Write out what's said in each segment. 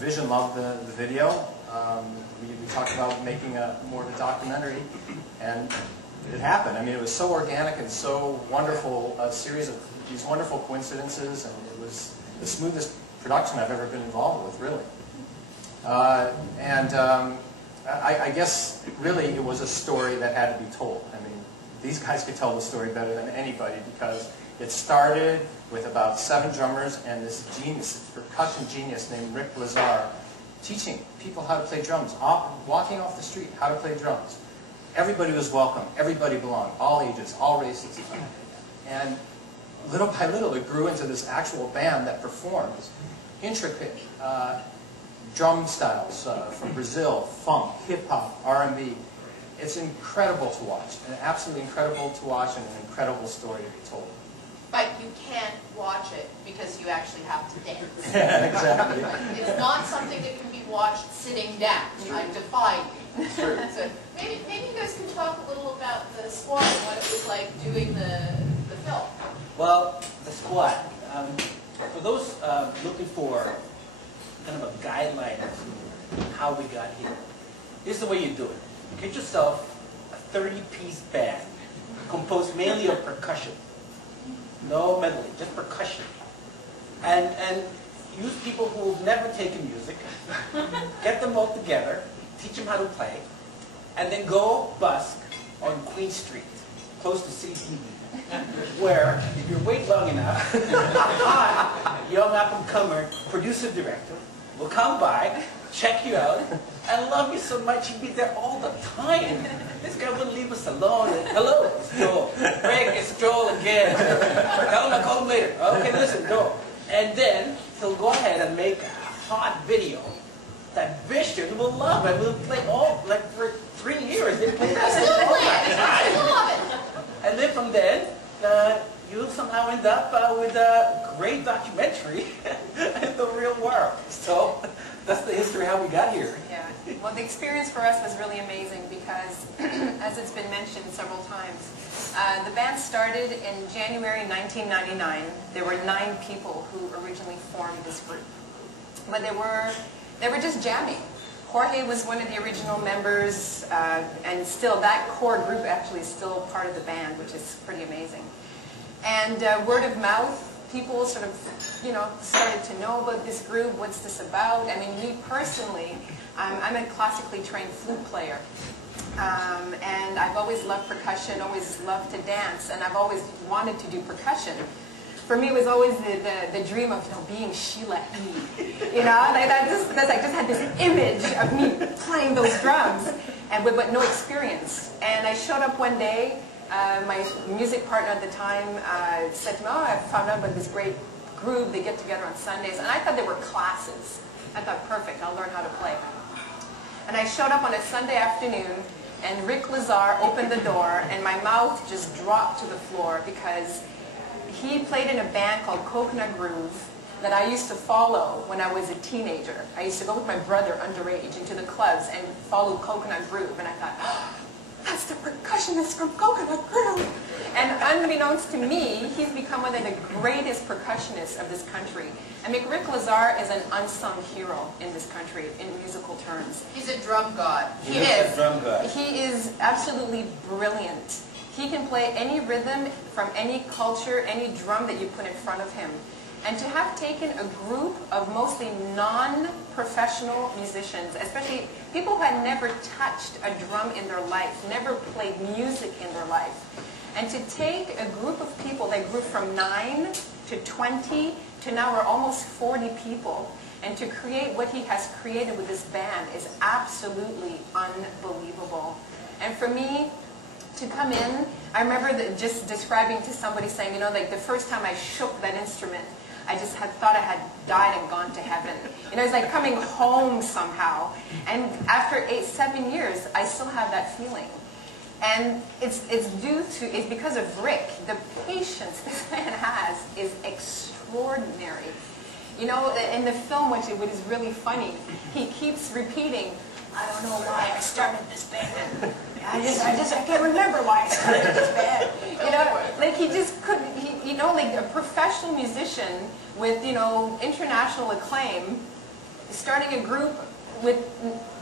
Vision loved the video. We talked about making more of a documentary, and it happened. I mean, it was so organic and so wonderful, a series of these wonderful coincidences, and it was the smoothest production I've ever been involved with, really. I guess, really, it was a story that had to be told. I mean, these guys could tell the story better than anybody, because it started with about 7 drummers and this genius, this percussion genius named Rick Lazar, teaching people how to play drums, walking off the street, how to play drums. Everybody was welcome. Everybody belonged. All ages, all races. And little by little, it grew into this actual band that performs intricate drum styles from Brazil, funk, hip-hop, R&B. It's incredible to watch, and absolutely incredible to watch, and an incredible story to be told. But you can't watch it because you actually have to dance. Exactly. It's not something that can be watched sitting down. I defy you. Sure. So maybe you guys can talk a little about the squad and what it was like doing the film. Well, the squad. For those looking for kind of a guideline of how we got here, here's the way you do it. Get yourself a 30-piece band composed mainly of percussion. No medley, just percussion. And use people who've never taken music, get them all together, teach them how to play, and then go busk on Queen Street, close to CTV, where if you wait long enough, a hot, young up-and-comer producer-director will come by, check you out, and love you so much he'd be there all the time. This guy wouldn't leave us alone. Hello, it's Joel. Greg, it's Joel again. Tell him I'll call him later. Okay, listen, Joel. And then he'll go ahead and make a hot video that Vision will love. And we'll play all, like for 3 years. They play that Still all play it. I still love it. And then from then, you'll somehow end up with a great documentary in the real world. So that's the history of how we got here. Yeah. Well, the experience for us was really amazing because, as it's been mentioned several times, the band started in January 1999. There were 9 people who originally formed this group, but they were just jamming. Jorge was one of the original members, and still that core group actually is still part of the band, which is pretty amazing. And word of mouth, people sort of, started to know about this group. What's this about? I mean, me personally, I'm a classically trained flute player. And I've always loved percussion, always loved to dance, and I've always wanted to do percussion. For me, it was always the dream of being Sheila E. I just had this image of me playing those drums, and with no experience. And I showed up one day. My music partner at the time said to me, "Oh, I found out about this great group. They get together on Sundays," and I thought they were classes. I thought, perfect, I'll learn how to play. And I showed up on a Sunday afternoon, and Rick Lazar opened the door, and my mouth just dropped to the floor because he played in a band called Coconut Groove that I used to follow when I was a teenager. I used to go with my brother underage into the clubs and follow Coconut Groove, and I thought, oh, that's the percussionist from Coconut Groove. And unbeknownst to me, he's become one of the greatest percussionists of this country. I mean, Rick Lazar is an unsung hero in this country in musical terms. He's a drum god. He is a drum god. He is absolutely brilliant. He can play any rhythm from any culture, any drum that you put in front of him. And to have taken a group of mostly non-professional musicians, especially people who had never touched a drum in their life, never played music in their life, and to take a group of people that grew from 9 to 20 to now we're almost 40 people, and to create what he has created with this band is absolutely unbelievable. And for me, to come in, I remember just describing to somebody saying, like the first time I shook that instrument, I just thought I had died and gone to heaven. It's like coming home somehow. And after 7 years, I still have that feeling. And it's because of Rick. The patience this man has is extraordinary. In the film, which is really funny, he keeps repeating, I don't know why I started this band. I can't remember why I started this band. Like he just couldn't, like a professional musician with, international acclaim starting a group with,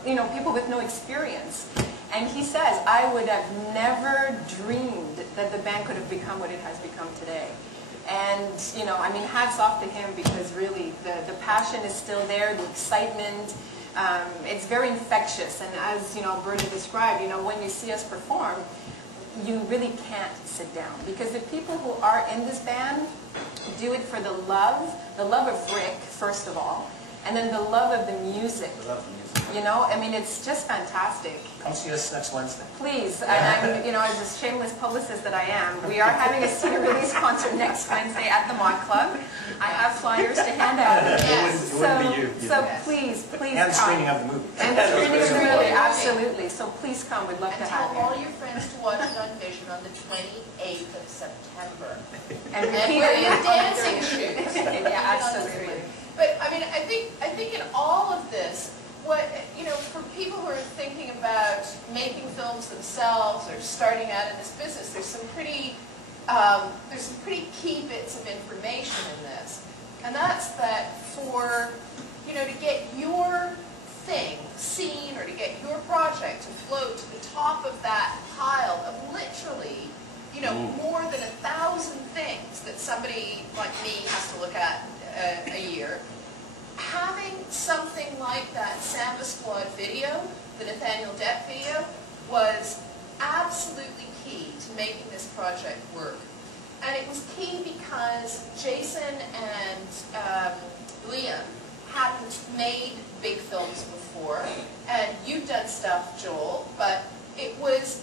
people with no experience. And he says, I would have never dreamed that the band could have become what it has become today. And, hats off to him, because really the passion is still there, the excitement, it's very infectious. And as, Alberta described, when you see us perform, you really can't sit down. Because the people who are in this band do it for the love of Rick, first of all, and then the love of the music. I love the music. It's just fantastic. Come see us next Wednesday. Please, and as a shameless publicist that I am, we are having a CD release concert next Wednesday at the Mod Club. I have flyers to hand out. It wouldn't be you. So please And come. screening of the movie. And the screening of the movie, absolutely. So please come, we'd love to And have tell all you. your friends to watch it on Vision on the 28th of September. And And repeat wear it your on the dancing 30th. shoes. Yeah, absolutely. But I think in all of this, for people who are thinking about making films themselves or starting out in this business, there's some pretty key bits of information in this, and that's that for to get your thing seen or to get your project to float to the top of that pile of literally more than 1,000 things that somebody like me has to look at a year. Having something like that Samba Squad video, the Nathaniel Depp video, was absolutely key to making this project work. And it was key because Jason and Liam hadn't made big films before, and you've done stuff, Joel, but it was,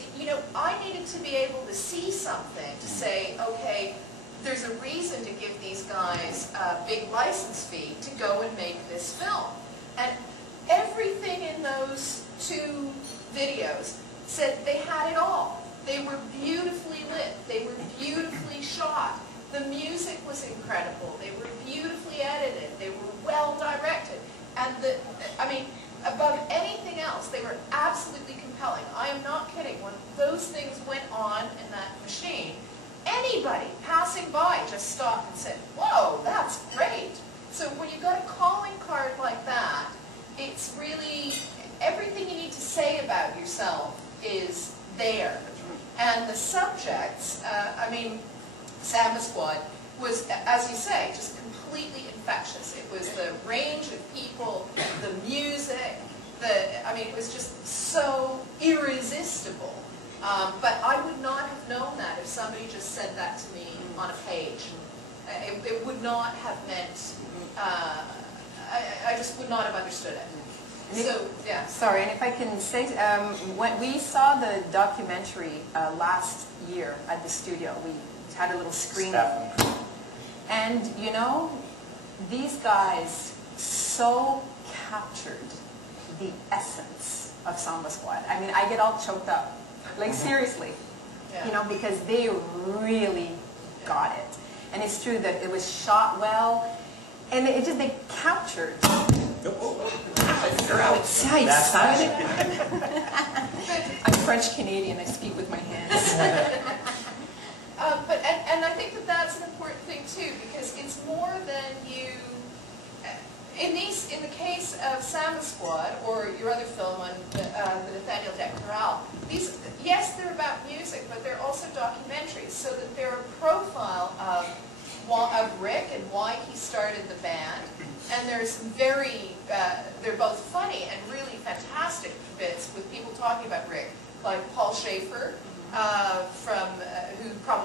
I needed to be able to see something to say, okay, there's a reason to give these guys a big license fee to go and make this film. And everything in those 2 videos said they had it all. They were beautifully lit. They were beautifully shot. The music was incredible. They were beautifully edited. They were well directed. And above anything else, they were absolutely compelling. I am not kidding. When those things went on in that machine, anybody passing by just stopped and said, whoa, that's great. So when you've got a calling card like that, it's really, everything you need to say about yourself is there. And the subjects, Samba Squad was, as you say, just completely infectious. It was the range of people, the music, it was just so irresistible. But I would not have known that if somebody just said that to me on a page. It would not have meant, I just would not have understood it. So, yeah. Sorry, and if I can say, when we saw the documentary last year at the studio, we had a little screening. And, these guys so captured the essence of Samba Squad. I get all choked up. Like, seriously. Yeah. Because they really got it. And it's true that it was shot well, and they captured. See how excited? I'm French-Canadian, I speak with my hands. And I think that that's an important thing too, because it's more than you. In the case of Samba Squad or your other film on the Nathaniel Depp Corral, yes, they're about music, but they're also documentaries, so that they're a profile of Rick and why he started the band. And there's they're both funny and really fantastic bits with people talking about Rick, like Paul Schaefer, who probably